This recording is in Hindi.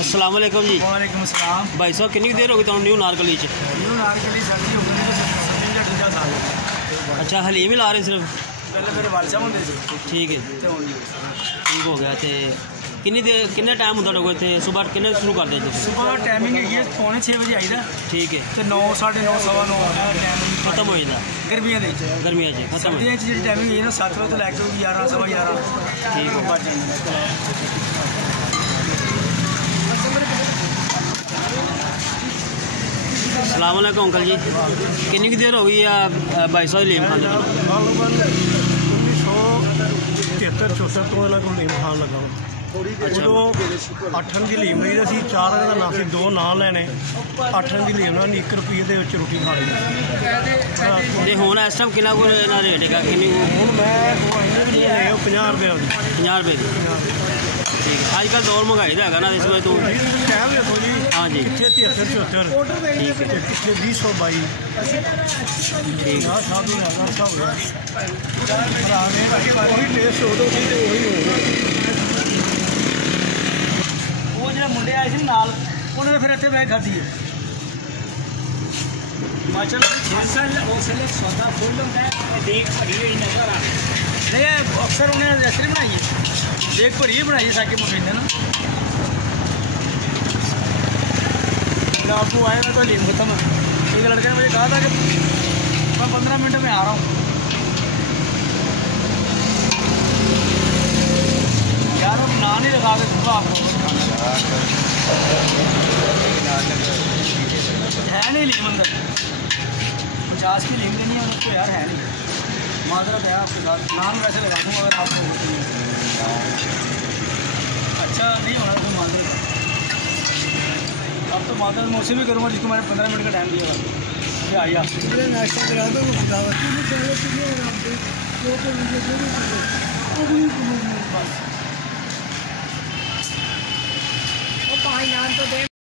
अस्सलाम वालेकुम जी। वालेकुम अस्सलाम। भाई साहब कितनी देर हो गई तुम न्यू नारकली च? न्यू नारकली सर्दी हो गई अच्छा हलीम ही ला रहे सिर्फ? पहले मेरे वाल साहब होंगे सी। ठीक है ठीक हो गया। तो कितनी देर कितने टाइम होता लोग इतने सुबह कितने शुरू कर देते? सुबह टाइमिंग है 6:45 बजे आई दा। ठीक है। तो 9 9:30 9:15 टाइम खत्म हो जाता गर्मियों के गर्मियों च खत्म हो सर्दियों जी टाइमिंग है ना 7 बजे तो लैके 11 11:15 ठीक हो। अस्सलाम वालेकुम अंकल जी। कितनी की देर हो गई है भाई साहब हलीम खाने? 1973-74 ਤੋਂ ਇਹਨਾਂ ਕੋਲ ਲੀਮ ਖਾਣ ਲੱਗਾ ਉਦੋਂ 8 ਦੀ ਲੀਮ ਲਈ ਅਸੀਂ 4 ਦਾ ਨਾਂ ਸੀ 2 ਨਾਂ ਲੈਣੇ 8 ਦੀ ਲੀਮ ਨਾਲ 1 ਰੁਪਏ ਦੇ ਵਿੱਚ ਰੋਟੀ ਖਾ ਲਈ। ਤੇ ਹੁਣ ਇਸ ਟਾਈਮ ਕਿੰਨਾ ਕੋਲ ਇਹਨਾਂ ਰੇਟ ਹੈਗਾ? ਕਿੰਨੀ ਹੁਣ ਮੈਂ ਉਹ 50 ਰੁਪਏ ਦੀ 50 ਰੁਪਏ ਦੀ। ਠੀਕ ਹੈ। ਅੱਜ ਕੱਲ੍ਹ ਦੌਰ ਮਹਿੰਗਾਈ ਦਾ ਹੈਗਾ ਨਾ ਇਸ ਵੇਲੇ ਤੂੰ ਟਾਈਮ ਦੇਖੋ ਜੀ। ਹਾਂ ਜੀ ਕਿੱਥੇ 73-74 ਠੀਕ ਹੈ ਕਿੱਥੇ 2022 ਠੀਕ ਹੈ। ਸਾਧੂ ਹੈਗਾ ਸਭ ਉਹੀ ਟੇਸਟ ਉਦੋਂ ਸੀ ਤੇ ਉਹੀ ਹੋਊਗਾ। ਉਹ ਜਿਹੜਾ ਮੁੰਡੇ ਆਏ ਸੀ ਨਾਲ ਉਹਨਾਂ ਨੇ ਫਿਰ ਇੱਥੇ ਮੈਂ ਖਾਧੀ ਹੈ ਮਾਚਲ ਅਸਲ ਸੌਦਾ ਫੁੱਲ ਹੁੰਦਾ ਹੈ ਦੇਖ ਭਰੀ ਹੋਈ ਨਜ਼ਰ ਆ ਨਹੀਂ ਅਕਸਰ ਉਹਨੇ ਰੈਸਟਰੀ ਬਣਾਈ ਹੈ ਦੇਖ ਭਰੀ ਬਣਾਈ ਹੈ ਸਾਕੇ ਮੁੰਡੇ ਨਾ आपको आएगा तो लीम खत्म है। एक लड़के ने मुझे कहा था कि मैं 15 मिनट में आ रहा हूँ। यार अब नान ही लगा के दूँगा आपको है नहीं लीम अंदर 50 की लीम लेनी है उसको यार है नहीं माजरत है आपके साथ नान वैसे लगा दूँगा अगर आपको अच्छा नहीं होना तो माजरत अब तो माता मुझसे भी करूँगा जिसको मैंने 15 मिनट का टाइम दिया था आइए नाश्ता करा दो बस